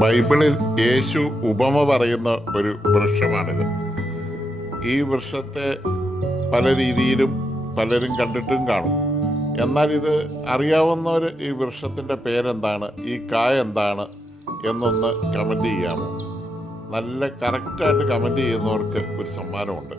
ബൈബിളിൽ യേശു ഉപമ പറയുന്ന ഒരു വൃക്ഷമാണിത്. ഈ വൃക്ഷത്തെ പല രീതിയിലും പലരും കണ്ടിട്ടും കാണും. എന്നാൽ ഇത് അറിയാവുന്നവർ ഈ വൃക്ഷത്തിൻ്റെ പേരെന്താണ്, ഈ കായ എന്താണ് എന്നൊന്ന് കമൻറ്റ് ചെയ്യാമോ? നല്ല കറക്റ്റായിട്ട് കമൻറ്റ് ചെയ്യുന്നവർക്ക് ഒരു സമ്മാനമുണ്ട്.